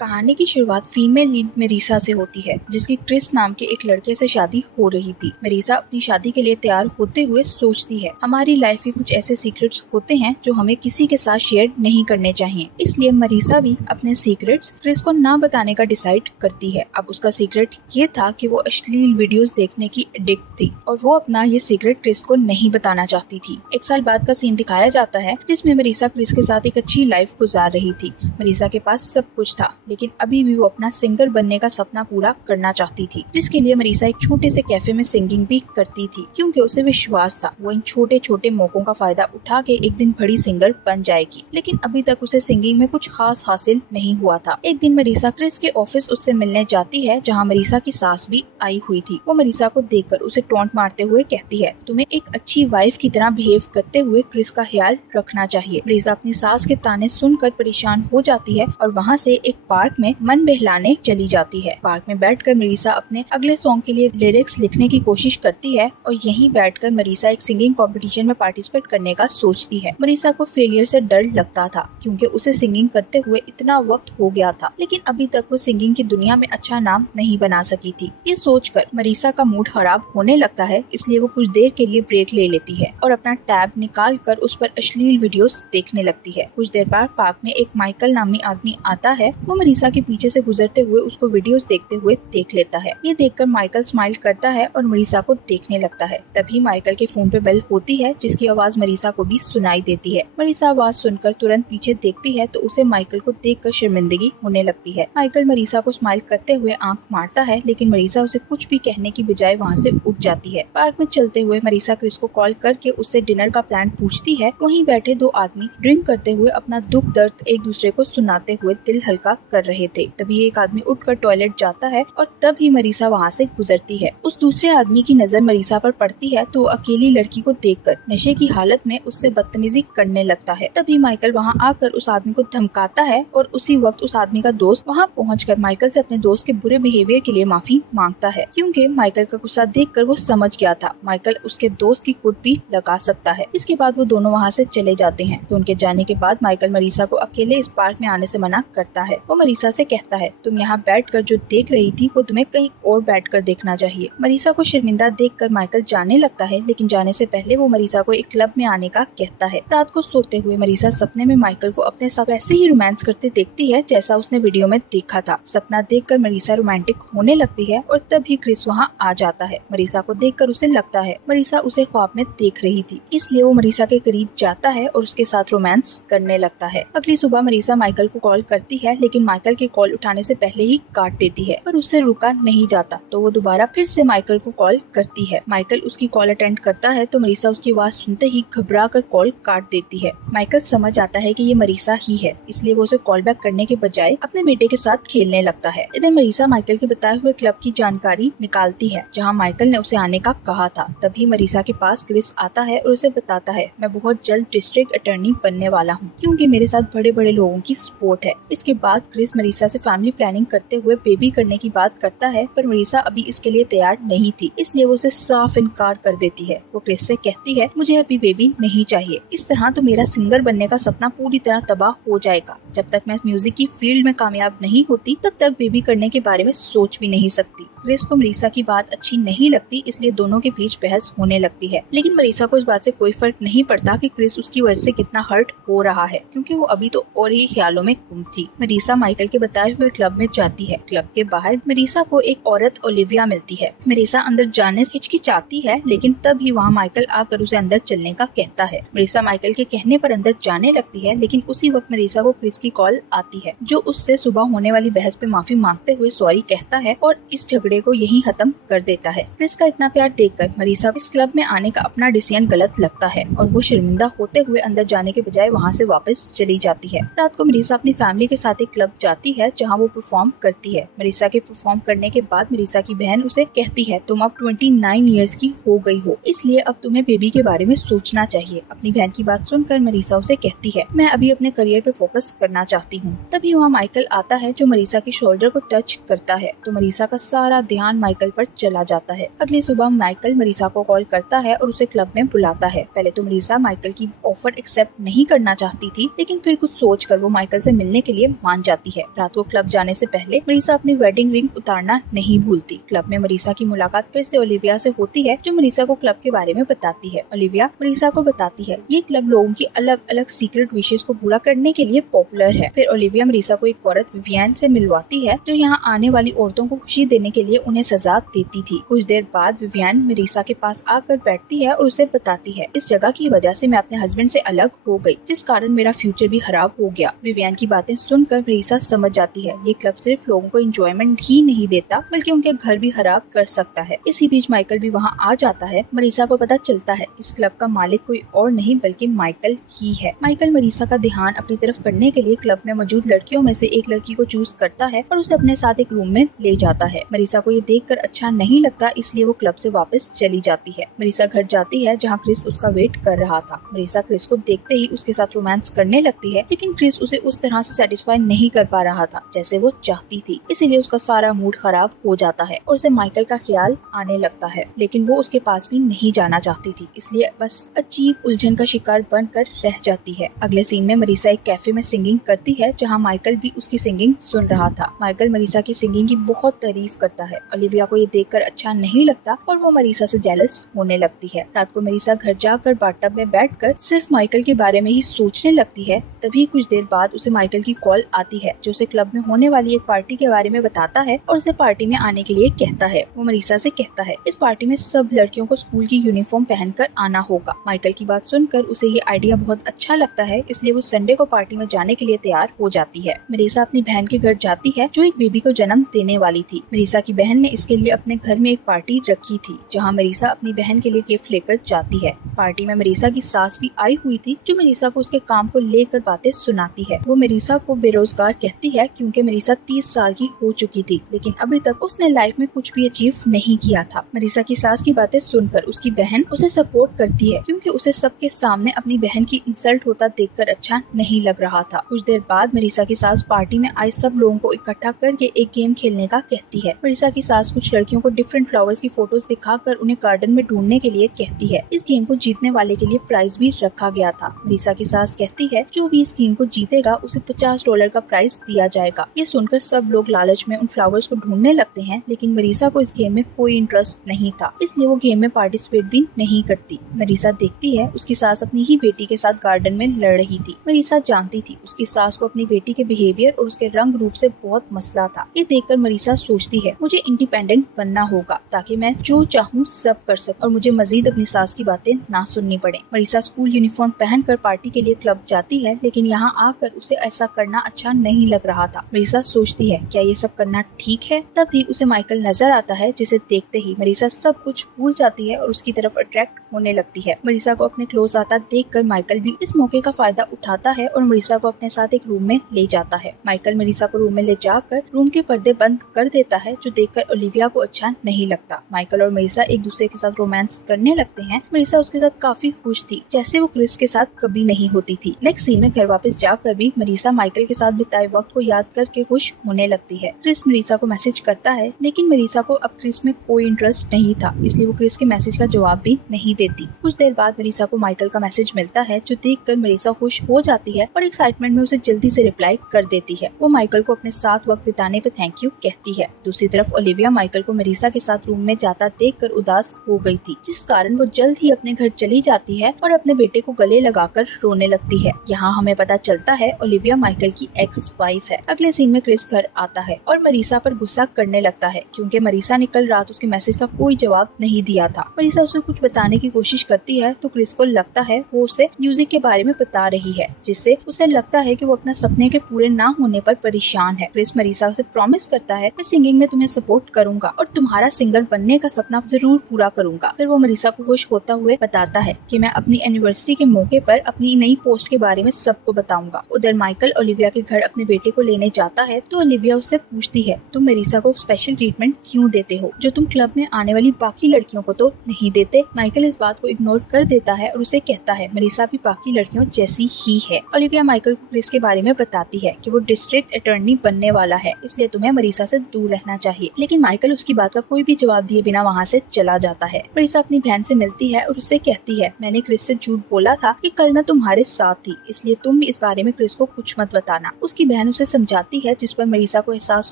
कहानी की शुरुआत फीमेल लीड मेरिसा से होती है, जिसकी क्रिस नाम के एक लड़के से शादी हो रही थी। मेरिसा अपनी शादी के लिए तैयार होते हुए सोचती है, हमारी लाइफ के कुछ ऐसे सीक्रेट्स होते हैं जो हमें किसी के साथ शेयर नहीं करने चाहिए। इसलिए मेरिसा भी अपने सीक्रेट्स क्रिस को ना बताने का डिसाइड करती है। अब उसका सीक्रेट ये था कि वो अश्लील वीडियोस देखने की एडिक्ट थी और वो अपना ये सीक्रेट क्रिस को नहीं बताना चाहती थी। 1 साल बाद का सीन दिखाया जाता है, जिसमें मेरिसा क्रिस के साथ एक अच्छी लाइफ गुजार रही थी। मेरिसा के पास सब कुछ था, लेकिन अभी भी वो अपना सिंगर बनने का सपना पूरा करना चाहती थी, जिसके लिए मेरिसा एक छोटे से कैफे में सिंगिंग भी करती थी, क्योंकि उसे विश्वास था वो इन छोटे छोटे मौकों का फायदा उठा के एक दिन बड़ी सिंगर बन जाएगी। लेकिन अभी तक उसे सिंगिंग में कुछ खास हासिल नहीं हुआ था। एक दिन मेरिसा क्रिस के ऑफिस उससे मिलने जाती है, जहाँ मेरिसा की सास भी आई हुई थी। वो मेरिसा को देखकर उसे टॉन्ट मारते हुए कहती है, तुम्हें एक अच्छी वाइफ की तरह बिहेव करते हुए क्रिस का ख्याल रखना चाहिए। मेरिसा अपनी सास के ताने सुनकर परेशान हो जाती है और वहाँ से एक पार्क में मन बहलाने चली जाती है। पार्क में बैठकर मेरिसा अपने अगले सॉन्ग के लिए लिरिक्स लिखने की कोशिश करती है और यहीं बैठकर मेरिसा एक सिंगिंग कंपटीशन में पार्टिसिपेट करने का सोचती है। मेरिसा को फेलियर से डर लगता था, क्योंकि उसे सिंगिंग करते हुए इतना वक्त हो गया था, लेकिन अभी तक वो सिंगिंग की दुनिया में अच्छा नाम नहीं बना सकी थी। ये सोचकर मेरिसा का मूड खराब होने लगता है, इसलिए वो कुछ देर के लिए ब्रेक ले लेती है और अपना टैब निकाल कर उस पर अश्लील वीडियोस देखने लगती है। कुछ देर बाद पार्क में एक माइकल नामी आदमी आता है। वो मेरिसा के पीछे से गुजरते हुए उसको वीडियोस देखते हुए देख लेता है। ये देखकर माइकल स्माइल करता है और मेरिसा को देखने लगता है। तभी माइकल के फोन पे बेल होती है, जिसकी आवाज मेरिसा को भी सुनाई देती है। मेरिसा आवाज सुनकर तुरंत पीछे देखती है तो उसे माइकल को देखकर शर्मिंदगी होने लगती है। माइकल मेरिसा को स्माइल करते हुए आंख मारता है, लेकिन मेरिसा उसे कुछ भी कहने की बजाय वहाँ से उठ जाती है। पार्क में चलते हुए मेरिसा क्रिस को कॉल करके उससे डिनर का प्लान पूछती है। वहीं बैठे 2 आदमी ड्रिंक करते हुए अपना दुख दर्द एक दूसरे को सुनाते हुए दिल हल्का कर रहे थे। तभी एक आदमी उठकर टॉयलेट जाता है और तभी मेरिसा वहाँ से गुजरती है। उस दूसरे आदमी की नजर मेरिसा पर पड़ती है तो अकेली लड़की को देखकर नशे की हालत में उससे बदतमीजी करने लगता है। तभी माइकल वहाँ आकर उस आदमी को धमकाता है और उसी वक्त उस आदमी का दोस्त वहाँ पहुँचकर माइकल से अपने दोस्त के बुरे बिहेवियर के लिए माफी मांगता है, क्योंकि माइकल का गुस्सा देखकर वो समझ गया था माइकल उसके दोस्त की कुट भी लगा सकता है। इसके बाद वो दोनों वहाँ से चले जाते हैं। तो उनके जाने के बाद माइकल मेरिसा को अकेले इस पार्क में आने से मना करता है। वो मेरिसा से कहता है, तुम यहाँ बैठकर जो देख रही थी वो तुम्हें कहीं और बैठकर देखना चाहिए। मेरिसा को शर्मिंदा देखकर माइकल जाने लगता है, लेकिन जाने से पहले वो मेरिसा को एक क्लब में आने का कहता है। रात को सोते हुए मेरिसा सपने में माइकल को अपने साथ ऐसे ही रोमांस करते देखती है जैसा उसने वीडियो में देखा था। सपना देखकर मेरिसा रोमांटिक होने लगती है और तभी क्रिस वहाँ आ जाता है। मेरिसा को देखकर उसे लगता है मेरिसा उसे ख्वाब में देख रही थी, इसलिए वो मेरिसा के करीब जाता है और उसके साथ रोमांस करने लगता है। अगली सुबह मेरिसा माइकल को कॉल करती है, लेकिन माइकल के कॉल उठाने से पहले ही काट देती है, पर उससे रुका नहीं जाता तो वो दोबारा फिर से माइकल को कॉल करती है। माइकल उसकी कॉल अटेंड करता है तो मेरिसा उसकी आवाज सुनते ही घबरा कर कॉल काट देती है। माइकल समझ आता है कि ये मेरिसा ही है, इसलिए वो उसे कॉल बैक करने के बजाय अपने बेटे के साथ खेलने लगता है। इधर मेरिसा माइकल के बताए हुए क्लब की जानकारी निकालती है, जहाँ माइकल ने उसे आने का कहा था। तभी मेरिसा के पास क्रिस आता है और उसे बताता है, मैं बहुत जल्द डिस्ट्रिक्ट अटॉर्नी बनने वाला हूँ, क्योंकि मेरे साथ बड़े बड़े लोगों की सपोर्ट है। इसके बाद क्रिस मेरिसा से फैमिली प्लानिंग करते हुए बेबी करने की बात करता है, पर मेरिसा अभी इसके लिए तैयार नहीं थी, इसलिए वो उसे साफ इनकार कर देती है। वो क्रिस से कहती है, मुझे अभी बेबी नहीं चाहिए, इस तरह तो मेरा सिंगर बनने का सपना पूरी तरह तबाह हो जाएगा। जब तक मैं म्यूजिक की फील्ड में कामयाब नहीं होती तब तक बेबी करने के बारे में सोच भी नहीं सकती। क्रिस को मेरिसा की बात अच्छी नहीं लगती, इसलिए दोनों के बीच बहस होने लगती है। लेकिन मेरिसा को इस बात से कोई फर्क नहीं पड़ता कि क्रिस उसकी वजह से कितना हर्ट हो रहा है, क्योंकि वो अभी तो और ही ख्यालों में गुम थी। मेरिसा माइकल के बताए हुए क्लब में जाती है। क्लब के बाहर मेरिसा को एक औरत ओलिविया मिलती है। मेरिसा अंदर जाने से हिचकिचाती है, लेकिन तभी वहाँ माइकल आकर उसे अंदर चलने का कहता है। मेरिसा माइकल के कहने पर अंदर जाने लगती है, लेकिन उसी वक्त मेरिसा को क्रिस की कॉल आती है, जो उससे सुबह होने वाली बहस पे माफी मांगते हुए सॉरी कहता है और इस झगड़े को यहीं खत्म कर देता है। क्रिस का इतना प्यार देखकर मेरिसा इस क्लब में आने का अपना डिसीजन गलत लगता है और वो शर्मिंदा होते हुए अंदर जाने के बजाय वहाँ से वापस चली जाती है। रात को मेरिसा अपनी फैमिली के साथ एक क्लब जाती है, जहाँ वो परफॉर्म करती है। मेरिसा के परफॉर्म करने के बाद मेरिसा की बहन उसे कहती है, तुम अब 29 इयर्स की हो गई हो, इसलिए अब तुम्हें बेबी के बारे में सोचना चाहिए। अपनी बहन की बात सुनकर मेरिसा उसे कहती है, मैं अभी अपने करियर पे फोकस करना चाहती हूँ। तभी वहाँ माइकल आता है, जो मेरिसा के शोल्डर को टच करता है तो मेरिसा का सारा सारा ध्यान माइकल पर चला जाता है। अगली सुबह माइकल मरीसा को कॉल करता है और उसे क्लब में बुलाता है। पहले तो मरीसा माइकल की ऑफर एक्सेप्ट नहीं करना चाहती थी, लेकिन फिर कुछ सोचकर वो माइकल से मिलने के लिए मान जाती है। रात को क्लब जाने से पहले मरीसा अपनी वेडिंग रिंग उतारना नहीं भूलती। क्लब में मरीसा की मुलाकात फिर से ओलिविया से होती है, जो मरीसा को क्लब के बारे में बताती है। ओलिविया मरीसा को बताती है ये क्लब लोगों की अलग अलग सीक्रेट विशेष को पूरा करने के लिए पॉपुलर है। फिर ओलिविया मरीसा को एक औरत विवियन से मिलवाती है, जो यहाँ आने वाली औरतों को खुशी देने के लिए उन्हें सजा देती थी। कुछ देर बाद विवियन मरीसा के पास आकर बैठती है और उसे बताती है इस जगह की वजह से मैं अपने हस्बैंड से अलग हो गई, जिस कारण मेरा फ्यूचर भी खराब हो गया। विवियन की बातें सुनकर मरीसा समझ जाती है ये क्लब सिर्फ लोगों को एंजॉयमेंट ही नहीं देता, बल्कि उनके घर भी खराब कर सकता है। इसी बीच माइकल भी वहाँ आ जाता है। मरीसा को पता चलता है इस क्लब का मालिक कोई और नहीं बल्कि माइकल ही है। माइकल मरीसा का ध्यान अपनी तरफ करने के लिए क्लब में मौजूद लड़कियों में से एक लड़की को चूज करता है और उसे अपने साथ एक रूम में ले जाता है। मरीसा को ये देखकर अच्छा नहीं लगता, इसलिए वो क्लब से वापस चली जाती है। मरीसा घर जाती है जहाँ क्रिस उसका वेट कर रहा था। मरीसा क्रिस को देखते ही उसके साथ रोमांस करने लगती है, लेकिन क्रिस उसे उस तरह से सेटिस्फाई नहीं कर पा रहा था जैसे वो चाहती थी, इसीलिए उसका सारा मूड खराब हो जाता है और उसे माइकल का ख्याल आने लगता है। लेकिन वो उसके पास भी नहीं जाना चाहती थी, इसलिए बस अजीब उलझन का शिकार बनकर रह जाती है। अगले सीन में मरीसा एक कैफे में सिंगिंग करती है, जहाँ माइकल भी उसकी सिंगिंग सुन रहा था। माइकल मरीसा की सिंगिंग की बहुत तारीफ करता है। ओलिविया को ये देखकर अच्छा नहीं लगता और वो मरीसा से जेलस होने लगती है। रात को मरीसा घर जाकर बाथटब में बैठकर सिर्फ माइकल के बारे में ही सोचने लगती है। तभी कुछ देर बाद उसे माइकल की कॉल आती है, जो उसे क्लब में होने वाली एक पार्टी के बारे में बताता है और उसे पार्टी में आने के लिए कहता है। वो मरीसा से कहता है इस पार्टी में सब लड़कियों को स्कूल की यूनिफॉर्म पहनकर आना होगा। माइकल की बात सुनकर उसे ये आइडिया बहुत अच्छा लगता है, इसलिए वो संडे को पार्टी में जाने के लिए तैयार हो जाती है। मरीसा अपनी बहन के घर जाती है, जो एक बेबी को जन्म देने वाली थी। मरीसा की बहन ने इसके लिए अपने घर में एक पार्टी रखी थी, जहाँ मरीसा अपनी बहन के लिए गिफ्ट लेकर जाती है। पार्टी में मरीसा की सास भी आई हुई थी, जो मरीसा को उसके काम को लेकर बातें सुनाती है। वो मरीसा को बेरोजगार कहती है, क्योंकि मरीसा 30 साल की हो चुकी थी, लेकिन अभी तक उसने लाइफ में कुछ भी अचीव नहीं किया था। मरीसा की सास की बातें सुनकर उसकी बहन उसे सपोर्ट करती है, क्योंकि उसे सबके सामने अपनी बहन की इंसल्ट होता देखकर अच्छा नहीं लग रहा था। कुछ देर बाद मरीसा की सास पार्टी में आए सब लोगों को इकट्ठा करके एक गेम खेलने का कहती है। मरीसा की सास कुछ लड़कियों को डिफरेंट फ्लावर्स की फोटोज दिखाकर उन्हें गार्डन में ढूंढने के लिए कहती है। इस गेम को जीतने वाले के लिए प्राइज भी रखा गया था। मरीसा की सास कहती है जो भी इस गेम को जीतेगा उसे $50 का प्राइज दिया जाएगा। ये सुनकर सब लोग लालच में उन फ्लावर्स को ढूंढने लगते हैं, लेकिन मरीसा को इस गेम में कोई इंटरेस्ट नहीं था, इसलिए वो गेम में पार्टिसिपेट भी नहीं करती। मरीसा देखती है उसकी सास अपनी ही बेटी के साथ गार्डन में लड़ रही थी। मरीसा जानती थी उसकी सास को अपनी बेटी के बिहेवियर और उसके रंग रूप से बहुत मसला था। ये देखकर मरीसा सोचती है मुझे इंडिपेंडेंट बनना होगा, ताकि मैं जो चाहूँ सब कर सकूं और मुझे मजीद अपनी सास की बातें ना सुननी पड़े। मरीसा स्कूल यूनिफॉर्म पहनकर पार्टी के लिए क्लब जाती है, लेकिन यहाँ आकर उसे ऐसा करना अच्छा नहीं लग रहा था। मरीसा सोचती है क्या ये सब करना ठीक है। तभी उसे माइकल नजर आता है, जिसे देखते ही मरीसा सब कुछ भूल जाती है और उसकी तरफ अट्रैक्ट होने लगती है। मरीसा को अपने क्लोज आता देखकर माइकल भी इस मौके का फायदा उठाता है और मरीसा को अपने साथ एक रूम में ले जाता है। माइकल मरीसा को रूम में ले जाकर रूम के पर्दे बंद कर देता है, जो देखकर ओलिविया को अच्छा नहीं लगता। माइकल और मरीसा एक दूसरे के साथ रोमांस करने लगते हैं। मरीसा उसके साथ काफी खुश थी, जैसे वो क्रिस के साथ कभी नहीं होती थी। नेक्स्ट सीन में घर वापस जाकर भी मरीसा माइकल के साथ बिताए वक्त को याद करके खुश होने लगती है। क्रिस मरीसा को मैसेज करता है, लेकिन मरीसा को अब क्रिस में कोई इंटरेस्ट नहीं था, इसलिए वो क्रिस के मैसेज का जवाब भी नहीं देती। कुछ देर बाद मरीसा को माइकल का मैसेज मिलता है, जो देखकर मरीसा खुश हो जाती है और एक्साइटमेंट में उसे जल्दी से रिप्लाई कर देती है। वो माइकल को अपने साथ वक्त बिताने पे थैंक यू कहती है। दूसरी तरफ ओलिविया माइकल को मरीसा के साथ रूम में जाता देखकर उदास हो गई थी, जिस कारण वो जल्द ही अपने घर चली जाती है और अपने बेटे को गले लगाकर रोने लगती है। यहाँ हमें पता चलता है ओलिविया माइकल की एक्स वाइफ है। अगले सीन में क्रिस घर आता है और मरीसा पर गुस्सा करने लगता है, क्योंकि मरीसा ने कल रात उसके मैसेज का कोई जवाब नहीं दिया था। मरीसा उसे कुछ बताने की कोशिश करती है, तो क्रिस को लगता है वो उसे म्यूजिक के बारे में बता रही है, जिससे उसे लगता है कि वो अपना सपने के पूरे ना होने पर परेशान है। क्रिस मरीसा से प्रॉमिस करता है मैं सिंगिंग में तुम्हें सपोर्ट करूंगा और तुम्हारा सिंगर बनने का सपना जरूर पूरा करूंगा। फिर वो मरीसा को खुश होता हुए बताता है कि मैं अपनी एनिवर्सरी के मौके पर अपनी नई पोस्ट के बारे में सबको बताऊंगा। उधर माइकल ओलिविया के घर अपने बेटे को लेने जाता है, तो ओलिविया उससे पूछती है तुम मरीसा को स्पेशल ट्रीटमेंट क्यों देते हो, जो तुम क्लब में आने वाली बाकी लड़कियों को तो नहीं देते। माइकल इस बात को इग्नोर कर देता है और उसे कहता है मरीसा भी बाकी लड़कियों जैसी ही है। ओलिविया माइकल को क्रिस के बारे में बताती है कि वो डिस्ट्रिक्ट अटॉर्नी बनने वाला है, इसलिए तुम्हें मरीसा से दूर रहना चाहिए। लेकिन माइकल उसकी बात का कोई भी जवाब दिए बिना वहाँ से चला जाता है। मरीसा अपनी बहन से मिलती है और उससे कहती है, मैंने क्रिस से झूठ बोला था कि कल मैं तुम्हारे साथ थी, इसलिए तुम भी इस बारे में क्रिस को कुछ मत बताना। उसकी बहन उसे समझाती है, जिस पर मरीसा को एहसास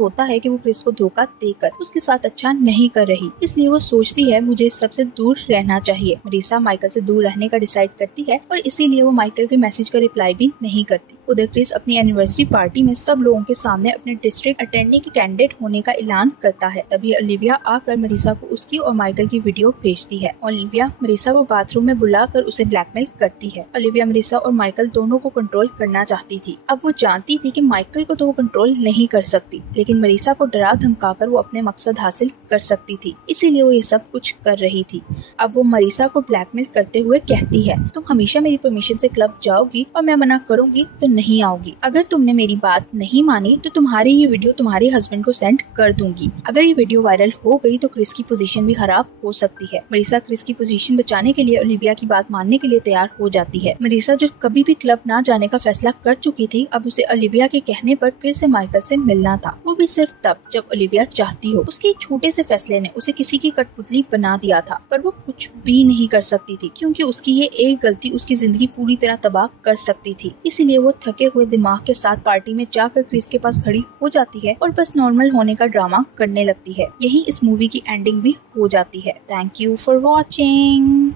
होता है कि वो क्रिस को धोखा देकर उसके साथ अच्छा नहीं कर रही, इसलिए वो सोचती है मुझे इस सबसे दूर रहना चाहिए। मरीसा माइकल से दूर रहने का डिसाइड करती है और इसीलिए वो माइकल के मैसेज का रिप्लाई भी नहीं करती। उधर क्रिस अपनी एनिवर्सरी पार्टी में सब लोगों के सामने अपने डिस्ट्रिक्ट अटेंडिंग के कैंडिडेट होने का ऐलान करता है। तभी ओलिविया आकर मरीसा को उसकी और माइकल की वीडियो भेजती है। ओलिविया मरीसा को बाथरूम में बुलाकर उसे ब्लैकमेल करती है। ओलिविया मरीसा और माइकल दोनों को कंट्रोल करना चाहती थी। अब वो जानती थी कि माइकल को तो वो कंट्रोल नहीं कर सकती, लेकिन मरीसा को डरा धमकाकर वो अपने मकसद हासिल कर सकती थी, इसीलिए वो ये सब कुछ कर रही थी। अब वो मरीसा को ब्लैकमेल करते हुए कहती है, तुम हमेशा मेरी परमिशन से क्लब जाओगी और मैं मना करूंगी तो नहीं आओगी। अगर तुमने मेरी बात नहीं मानी तो तुम्हारी ये वीडियो तुम्हारे हस्बैंड को सेंड कर दूंगी। अगर ये वीडियो वायरल हो गई तो क्रिस की पोजीशन भी खराब हो सकती है। मरीसा क्रिस की पोजीशन बचाने के लिए ओलिविया की बात मानने के लिए तैयार हो जाती है। मरीसा जो कभी भी क्लब ना जाने का फैसला कर चुकी थी, अब उसे ओलिविया के कहने पर फिर से माइकल से मिलना था, वो भी सिर्फ तब जब ओलिविया चाहती हो। उसके एक छोटे से फैसले ने उसे किसी की कठपुतली बना दिया था, पर वो कुछ भी नहीं कर सकती थी क्योंकि उसकी ये एक गलती उसकी जिंदगी पूरी तरह तबाह कर सकती थी। इसीलिए वो थके हुए दिमाग के साथ पार्टी में जाकर क्रिस के पास खड़ी हो जाती है और बस नॉर्मल होने का ड्रामा करने लगती है। यही इस मूवी की एंडिंग भी हो जाती है। Thank you for watching.